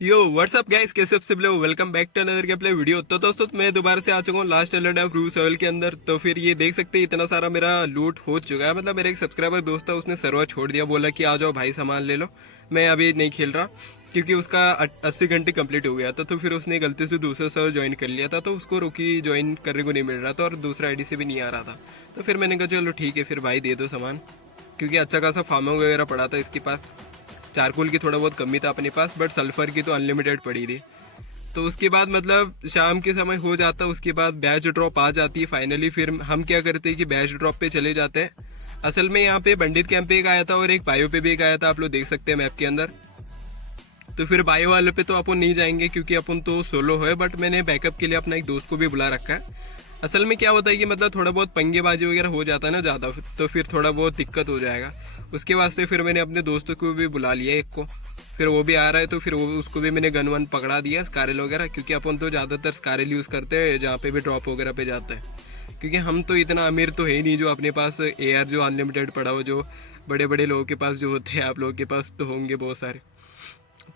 यो WhatsApp guys, कैसे सब लोग welcome back to another game play video. तो दोस्तों मैं दोबारा से आ चुका हूँ लास्ट एलिमेंट ऑफ रूस सेवल के अंदर। तो फिर ये देख सकते हैं इतना सारा मेरा लूट हो चुका है। मतलब मेरा एक सब्सक्राइबर दोस्त था, उसने सर्वर छोड़ दिया, बोला कि आ जाओ भाई सामान ले लो। मैं अभी नहीं खेल रहा क्योंकि उसका 80 घंटे कंप्लीट हो गया था। तो फिर उसने गलती से दूसरा सर्वर ज्वाइन कर लिया था, तो उसको रुकी ज्वाइन करने को नहीं मिल रहा था और दूसरा आईडी से भी नहीं आ रहा था। तो फिर मैंने कहा चलो ठीक है, फिर भाई दे दो सामान, क्योंकि अच्छा खासा फार्मिंग वगैरह पड़ा था इसके पास। चारकोल की थोड़ा बहुत कमी था अपने पास, बट सल्फर की तो अनलिमिटेड पड़ी थी। तो उसके बाद मतलब शाम के समय हो जाता, उसके बाद बैच ड्रॉप आ जाती है फाइनली। फिर हम क्या करते हैं कि बैच ड्रॉप पे चले जाते हैं। असल में यहाँ पे पंडित कैंप पे एक आया था और एक बायो पे भी एक आया था, आप लोग देख सकते हैं मैप के अंदर। तो फिर बायो वाले पे तो अपन नहीं जाएंगे क्योंकि अपन तो सोलो है, बट मैंने बैकअप के लिए अपना एक दोस्त को भी बुला रखा है। असल में क्या होता है कि मतलब थोड़ा बहुत पंगेबाजी वगैरह हो जाता है ना ज़्यादा, तो फिर थोड़ा बहुत दिक्कत हो जाएगा। उसके वास्ते फिर मैंने अपने दोस्तों को भी बुला लिया एक को, फिर वो भी आ रहा है। तो फिर वो उसको भी मैंने गन वन पकड़ा दिया, स्कारल वगैरह, क्योंकि अपन तो ज़्यादातर स्कारल यूज़ करते हैं जहाँ पे भी ड्रॉप वगैरह पे जाता है। क्योंकि हम तो इतना अमीर तो है ही नहीं जो अपने पास AR जो अनलिमिटेड पड़ा हो, जो बड़े बड़े लोगों के पास जो होते हैं। आप लोगों के पास तो होंगे बहुत सारे।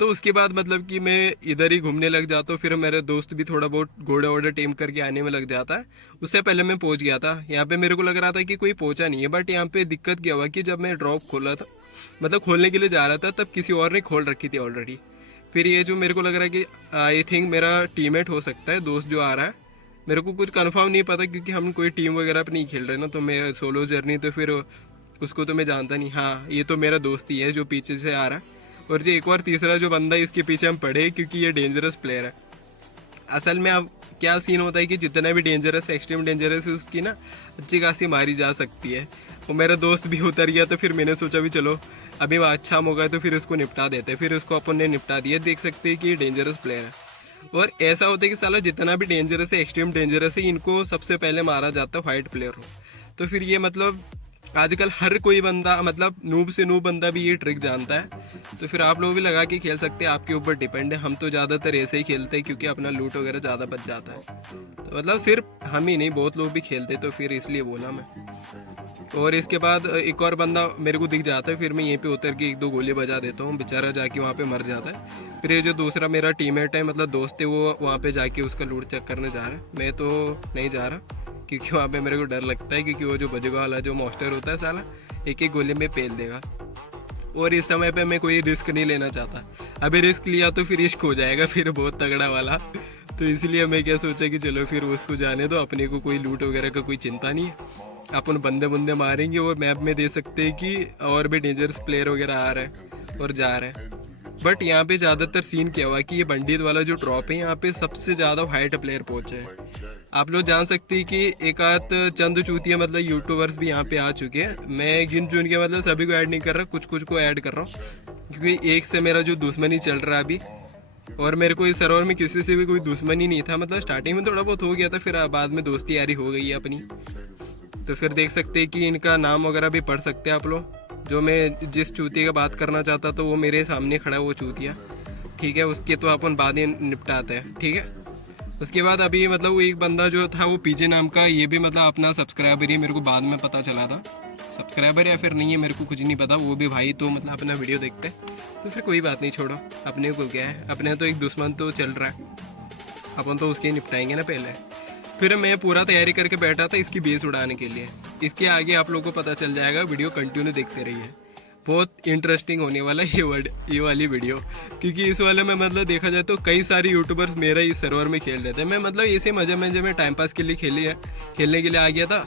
तो उसके बाद मतलब कि मैं इधर ही घूमने लग जाता हूँ। फिर मेरे दोस्त भी थोड़ा बहुत घोड़ा वोड़ा टेम करके आने में लग जाता है। उससे पहले मैं पहुंच गया था यहाँ पे। मेरे को लग रहा था कि कोई पहुंचा नहीं है, बट यहाँ पे दिक्कत क्या हुआ कि जब मैं ड्रॉप खोला था, मतलब खोलने के लिए जा रहा था, तब किसी और ने खोल रखी थी ऑलरेडी। फिर ये जो मेरे को लग रहा है कि आई थिंक मेरा टीममेट हो सकता है, दोस्त जो आ रहा है। मेरे को कुछ कन्फर्म नहीं पता क्योंकि हम कोई टीम वगैरह पर नहीं खेल रहे ना, तो मैं सोलो जर्नी, तो फिर उसको तो मैं जानता नहीं। हाँ, ये तो मेरा दोस्त ही है जो पीछे से आ रहा है। और जो एक और तीसरा जो बंदा है, इसके पीछे हम पड़े क्योंकि ये डेंजरस प्लेयर है। असल में अब क्या सीन होता है कि जितना भी डेंजरस है, एक्सट्रीम डेंजरस है, उसकी ना अच्छी खासी मारी जा सकती है। वो मेरा दोस्त भी उतर गया, तो फिर मैंने सोचा भी चलो अभी वह अच्छा मौका है तो फिर उसको निपटा देते। फिर उसको अपन ने निपटा दिया। देख सकते हैं कि ये डेंजरस प्लेयर है। और ऐसा होता है कि साला जितना भी डेंजरस है, एक्सट्रीम डेंजरस है, इनको सबसे पहले मारा जाता है वाइट प्लेयर हो। तो फिर ये मतलब आजकल हर कोई बंदा, मतलब नूब से नूब बंदा भी ये ट्रिक जानता है। तो फिर आप लोग भी लगा के खेल सकते हैं, आपके ऊपर डिपेंड है। हम तो ज़्यादातर ऐसे ही खेलते हैं क्योंकि अपना लूट वगैरह ज़्यादा बच जाता है। तो मतलब सिर्फ हम ही नहीं, बहुत लोग भी खेलते, तो फिर इसलिए बोला मैं। और इसके बाद एक और बंदा मेरे को दिख जाता है, फिर मैं यहीं पे उतर के एक दो गोली बजा देता हूँ, बेचारा जाके वहाँ पे मर जाता है। फिर ये जो दूसरा मेरा टीममेट है, मतलब दोस्त है, वो वहाँ पे जाके उसका लूट चेक करने जा रहा है। मैं तो नहीं जा रहा क्योंकि वहाँ पे मेरे को डर लगता है, क्योंकि वो जो बजुगा वाला जो मॉन्स्टर होता है साला, एक एक गोली में पेल देगा। और इस समय पे मैं कोई रिस्क नहीं लेना चाहता। अभी रिस्क लिया तो फिर इश्क हो जाएगा फिर बहुत तगड़ा वाला। तो इसलिए मैं क्या सोचा कि चलो फिर उसको जाने दो, अपने को कोई लूट वगैरह का कोई चिंता नहीं है। अपन बंदे बंदे मारेंगे। और मैप में दे सकते हैं कि और भी डेंजरस प्लेयर वगैरह आ रहे हैं और जा रहे हैं। बट यहाँ पे ज़्यादातर सीन क्या हुआ कि ये बंडीत वाला जो ड्रॉप है, यहाँ पे सबसे ज़्यादा हाइट प्लेयर पहुंचे हैं। आप लोग जान सकते हैं कि एक आध चंद चूतिया मतलब यूट्यूबर्स भी यहाँ पे आ चुके हैं। मैं गिन चुन के मतलब सभी को ऐड नहीं कर रहा, कुछ कुछ को ऐड कर रहा हूँ, क्योंकि एक से मेरा जो दुश्मनी चल रहा है अभी। और मेरे को इस सर्वर में किसी से भी कोई दुश्मनी नहीं था। मतलब स्टार्टिंग में थोड़ा बहुत हो गया था, फिर बाद में दोस्ती यारी हो गई है अपनी। तो फिर देख सकते हैं कि इनका नाम वगैरह भी पढ़ सकते हैं आप लोग। जो मैं जिस चूतिया का बात करना चाहता तो वो मेरे सामने खड़ा है, वो चूतिया। ठीक है, उसके तो अपन बाद ही निपटाते हैं, ठीक है। उसके बाद अभी मतलब वो एक बंदा जो था, वो पीजे नाम का, ये भी मतलब अपना सब्सक्राइबर ही, मेरे को बाद में पता चला था। सब्सक्राइबर या फिर नहीं है मेरे को कुछ नहीं पता, वो भी भाई तो मतलब अपना वीडियो देखते हैं। तो फिर कोई बात नहीं, छोड़ो, अपने को क्या है, अपने तो एक दुश्मन तो चल रहा है, अपन तो उसके निपटाएंगे ना पहले। फिर मैं पूरा तैयारी करके बैठा था इसकी बेस उड़ाने के लिए। इसके आगे आप लोगों को पता चल जाएगा, वीडियो कंटिन्यू देखते रहिए, बहुत इंटरेस्टिंग होने वाला है ये वाली वीडियो। क्योंकि इस वाले में मतलब देखा जाए तो कई सारे यूट्यूबर्स मेरा इस सर्वर में खेल रहे थे। मैं मतलब ऐसे मजे में टाइम पास के लिए खेलने के लिए आ गया था।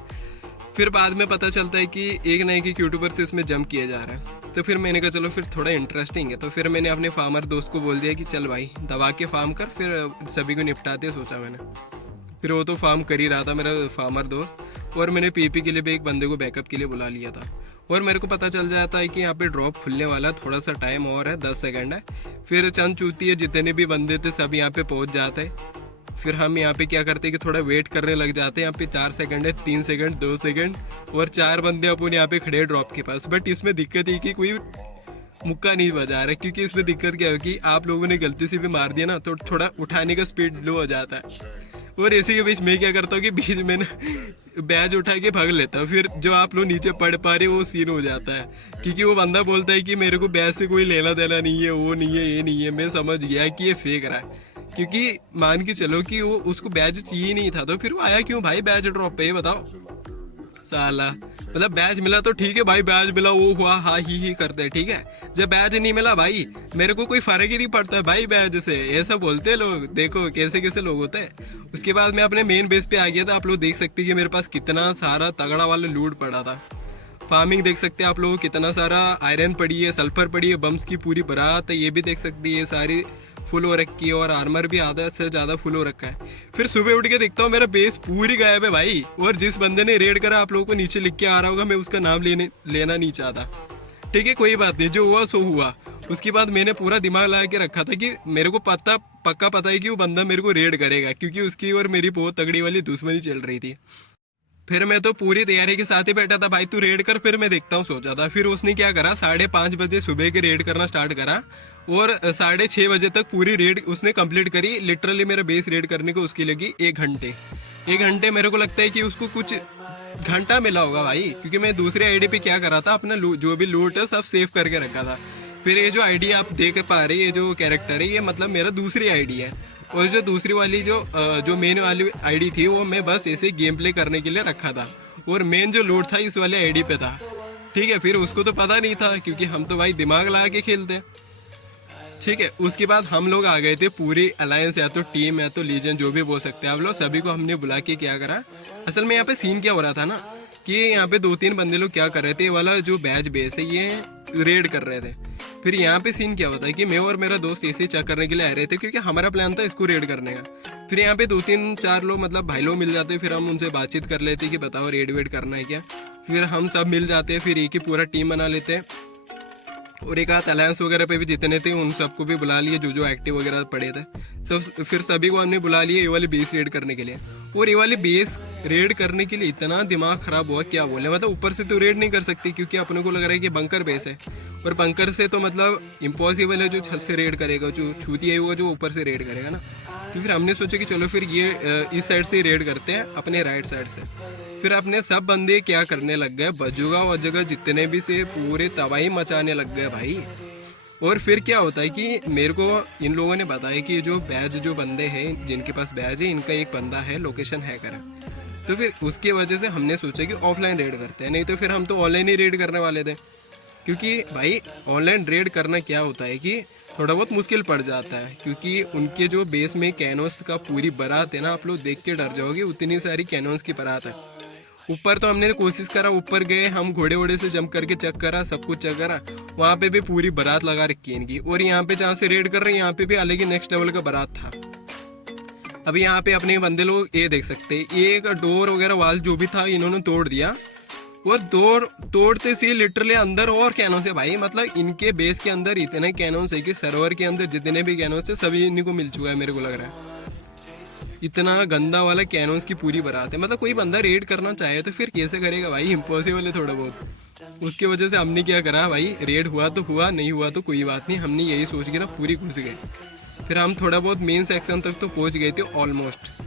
फिर बाद में पता चलता है कि एक न एक यूट्यूबर से इसमें जंप किया जा रहा है। तो फिर मैंने कहा चलो फिर थोड़ा इंटरेस्टिंग है। तो फिर मैंने अपने फार्मर दोस्त को बोल दिया कि चल भाई दबा के फार्म कर, फिर सभी को निपटाते सोचा मैंने। फिर वो तो फार्म कर ही रहा था मेरा फार्मर दोस्त। और मैंने पीपी के लिए भी एक बंदे को बैकअप के लिए बुला लिया था। और मेरे को पता चल जाता है कि यहाँ पे ड्रॉप खुलने वाला, थोड़ा सा टाइम और है, 10 सेकंड है। फिर चंद चूती है जितने भी बंदे थे सब यहाँ पे पहुँच जाते हैं। फिर हम यहाँ पे क्या करते हैं कि थोड़ा वेट करने लग जाते हैं। यहाँ पे 4 सेकंड है, 3 सेकंड, 2 सेकंड, और 4 बंदे अपन यहाँ पे खड़े ड्रॉप के पास। बट इसमें दिक्कत है कि कोई मुक्का नहीं बजा रहा, क्योंकि इसमें दिक्कत क्या है कि आप लोगों ने गलती से भी मार दिया ना, तो थोड़ा उठाने का स्पीड लो हो जाता है। और इसी के बीच मैं क्या करता हूँ कि बीच में ना बैज उठा के भाग लेता हूँ। फिर जो आप लोग नीचे पढ़ पा रहे हो वो सीन हो जाता है, क्योंकि वो बंदा बोलता है कि मेरे को बैज से कोई लेना देना नहीं है, वो नहीं है, ये नहीं है। मैं समझ गया कि ये फेक रहा है, क्योंकि मान के चलो कि वो उसको बैज चाहिए नहीं था, तो फिर वो आया क्यों भाई बैज ड्रॉप पे, ये बताओ साला। मतलब बैज मिला तो ठीक है भाई, बैज मिला वो हुआ हा ही करते हैं, ठीक है। जब बैज नहीं मिला भाई मेरे को कोई फर्क ही नहीं पड़ता है भाई बैज से, ऐसा बोलते हैं लोग। देखो कैसे कैसे लोग होते हैं। उसके बाद मैं अपने मेन बेस पे आ गया था। आप लोग देख सकते हैं कि मेरे पास कितना सारा तगड़ा वाला लूट पड़ा था। फार्मिंग देख सकते हैं आप लोग, कितना सारा आयरन पड़ी है, सल्फर पड़ी है, बम्स की पूरी बारात है, ये भी देख सकती है सारी फुल हो रखी है, और आर्मर भी आधा से ज्यादा फुल हो रखा है। फिर सुबह उठ के देखता हूँ मेरा बेस पूरी गायब है भाई, और जिस बंदे ने रेड करा आप लोगों को नीचे लिख के आ रहा होगा, मैं उसका नाम लेना नहीं चाहता, ठीक है। कोई बात नहीं, जो हुआ सो हुआ। उसके बाद मैंने पूरा दिमाग लगा के रखा था कि मेरे को पक्का पता है कि वो बंदा मेरे को रेड करेगा, क्योंकि उसकी और मेरी बहुत तगड़ी वाली दुश्मनी चल रही थी। फिर मैं तो पूरी तैयारी के साथ ही बैठा था, भाई तू रेड कर, फिर मैं देखता हूँ सोचा था। फिर उसने क्या करा, 5:30 बजे सुबह के रेड करना स्टार्ट करा, और 6:30 बजे तक पूरी रेड उसने कंप्लीट करी। लिटरली मेरा बेस रेड करने को उसकी लगी 1 घंटे। 1 घंटे मेरे को लगता है कि उसको कुछ घंटा मिला होगा भाई, क्योंकि मैं दूसरी आईडी पे क्या करा था, अपना जो भी लूट है सब सेव करके रखा था। फिर ये जो आईडी आप देख पा रहे हैं, ये जो कैरेक्टर है, ये मतलब मेरा दूसरी आईडी है। और जो दूसरी वाली जो मेन वाली आईडी थी, वो मैं बस ऐसे गेम प्ले करने के लिए रखा था, और मेन जो लूट था इस वाले आईडी पे था, ठीक है। फिर उसको तो पता नहीं था, क्योंकि हम तो भाई दिमाग लगा के खेलते हैं, ठीक है। उसके बाद हम लोग आ गए थे पूरी अलायंस, या तो टीम या तो लीजन, जो भी बोल सकते हैं आप लोग, सभी को हमने बुला के क्या करा। असल में यहाँ पे सीन क्या हो रहा था ना, कि यहाँ पे 2-3 बंदे लोग क्या कर रहे थे, ये वाला जो बैच बेस है ये रेड कर रहे थे। फिर यहाँ पे सीन क्या होता है कि मैं और मेरा दोस्त ऐसे ही चेक करने के लिए आ रहे थे, क्योंकि हमारा प्लान था इसको रेड करने का। फिर यहाँ पे 2-3-4 लोग मतलब भाई लोग मिल जाते, फिर हम उनसे बातचीत कर लेते कि बताओ रेड वेड करना है क्या। फिर हम सब मिल जाते हैं, फिर एक ही पूरा टीम बना लेते हैं, और एक आध अलायंस वगैरह पे भी जितने थे उन सबको भी बुला लिए, जो एक्टिव वगैरह पड़े थे सब। फिर सभी को हमने बुला लिए ये वाली बेस रेड करने के लिए। और ये वाली बेस रेड करने के लिए इतना दिमाग खराब हुआ, क्या बोले। मतलब ऊपर से तो रेड नहीं कर सकती, क्योंकि अपने को लग रहा है कि बंकर बेस है, और बंकर से तो मतलब इम्पॉसिबल है जो छत से रेड करेगा, जो छूती होगा जो ऊपर से रेड करेगा ना। तो फिर हमने सोचा कि चलो फिर ये इस साइड से रेड करते हैं, अपने राइट साइड से। फिर अपने सब बंदे क्या करने लग गए, बजुगा वजुगा जितने भी से पूरे तबाही मचाने लग गए भाई। और फिर क्या होता है कि मेरे को इन लोगों ने बताया कि जो बैज जो बंदे हैं जिनके पास बैज है, इनका एक बंदा है लोकेशन हैकर है। तो फिर उसकी वजह से हमने सोचा कि ऑफलाइन रेड करते हैं, नहीं तो फिर हम तो ऑनलाइन ही रेड करने वाले थे। क्योंकि भाई ऑनलाइन रेड करना क्या होता है कि थोड़ा बहुत मुश्किल पड़ जाता है, क्योंकि उनके जो बेस में कैनोस का पूरी बारात है ना, आप लोग देख के डर जाओगे, उतनी सारी कैनोस की बारात है। ऊपर तो हमने कोशिश करा, ऊपर गए हम, घोड़े वोड़े से जंप करके चेक करा, सब कुछ चेक करा, वहाँ पे भी पूरी बारात लगा रखी है इनकी। और यहाँ पे जहाँ से रेड कर रहे हैं यहाँ पे भी अलग ही नेक्स्ट लेवल का बारात था। अभी यहाँ पे अपने बंदे लोग ये देख सकते हैं, एक डोर वगैरह वाल जो भी था इन्होंने तोड़ दिया, और डोर तोड़ते से लिटरली अंदर और कैनोन है भाई। मतलब इनके बेस के अंदर इतने कैनोन है कि सर्वर के अंदर जितने भी कैनोन है सभी इन्हीं को मिल चुका है, मेरे को लग रहा है। इतना गंदा वाला कैनोन्स की पूरी बारात है। मतलब कोई बंदा रेड करना चाहे तो फिर कैसे करेगा भाई, इम्पॉसिबल है थोड़ा बहुत। उसकी वजह से हमने क्या करा भाई, रेड हुआ तो हुआ, नहीं हुआ तो कोई बात नहीं, हमने यही सोच के ना पूरी घुस गए। फिर हम थोड़ा बहुत मेन सेक्शन तक तो पहुंच गए थे ऑलमोस्ट।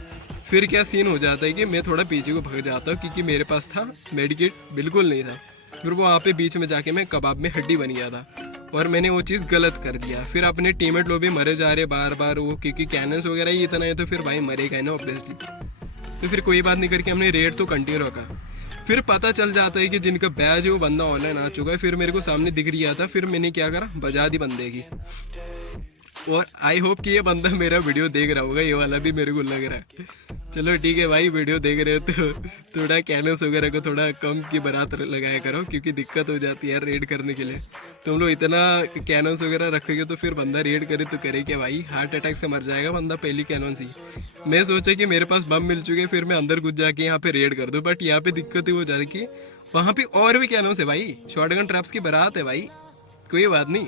फिर क्या सीन हो जाता है कि मैं थोड़ा पीछे को भाग जाता हूँ, क्योंकि मेरे पास था मेडिकेट बिल्कुल नहीं था। फिर वो वहाँ पे बीच में जाके मैं कबाब में हड्डी बन गया था, और मैंने वो चीज़ गलत कर दिया। फिर अपने टीममेट लोग भी मरे जा रहे बार बार, वो क्योंकि कैनन्स वगैरह ही इतना है तो फिर भाई मरेगा ना ऑब्वियसली। तो फिर कोई बात नहीं करके हमने रेड तो कंटिन्यू रखा। फिर पता चल जाता है कि जिनका बैच है वो बंदा ऑनलाइन आ चुका है। फिर मेरे को सामने दिख रहा था, फिर मैंने क्या करा, बजा दी बंदे की। और आई होप कि ये बंदा मेरा वीडियो देख रहा होगा, ये वाला भी मेरे को लग रहा है। चलो ठीक है भाई, वीडियो देख रहे हो तो थोड़ा कैनस वगैरह को थोड़ा कम की बारात लगाया करो, क्योंकि दिक्कत हो जाती है यार रेड करने के लिए। तुम लोग इतना कैनन्स वगैरह रखोगे तो फिर बंदा रेड करे तो करे क्या भाई, हार्ट अटैक से मर जाएगा बंदा पहली कैनन्स ही। मैं सोचा कि मेरे पास बम मिल चुके, फिर मैं अंदर घुस जाके यहाँ पे रेड कर दूँ, बट यहाँ पे दिक्कत ही हो जाती कि वहाँ पे और भी कैनन्स है भाई, शॉटगन ट्रैप्स की बारात है भाई। कोई बात नहीं,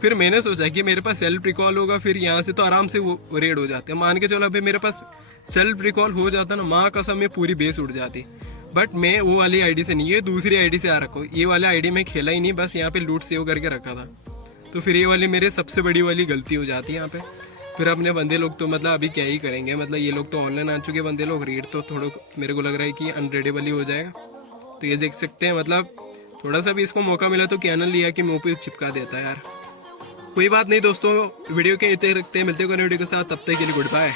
फिर मैंने सोचा कि मेरे पास सेल्फ रिकॉल होगा, फिर यहाँ से तो आराम से वो रेड हो जाते हैं। मान के चलो अभी मेरे पास सेल्फ रिकॉल हो जाता ना, माँ कसम में पूरी बेस उड़ जाती। बट मैं वो वाली आईडी से नहीं, ये दूसरी आईडी से आ रखा हूँ। ये वाला आईडी में खेला ही नहीं, बस यहाँ पे लूट सेव करके रखा था। तो फिर ये वाली मेरे सबसे बड़ी वाली गलती हो जाती है यहाँ पे। फिर अपने बंदे लोग तो मतलब अभी क्या ही करेंगे, मतलब ये लोग तो ऑनलाइन आ चुके बंदे लोग, रेड तो थोड़ा मेरे को लग रहा है कि अनरेडेबल ही हो जाएगा। तो ये देख सकते हैं, मतलब थोड़ा सा भी इसको मौका मिला तो कैनन लिया कि मुंह पे चिपका देता है यार। कोई बात नहीं दोस्तों, वीडियो के इतने रखते हैं, मिलते हैं कोई वीडियो के साथ, तब तक के लिए गुड बाय।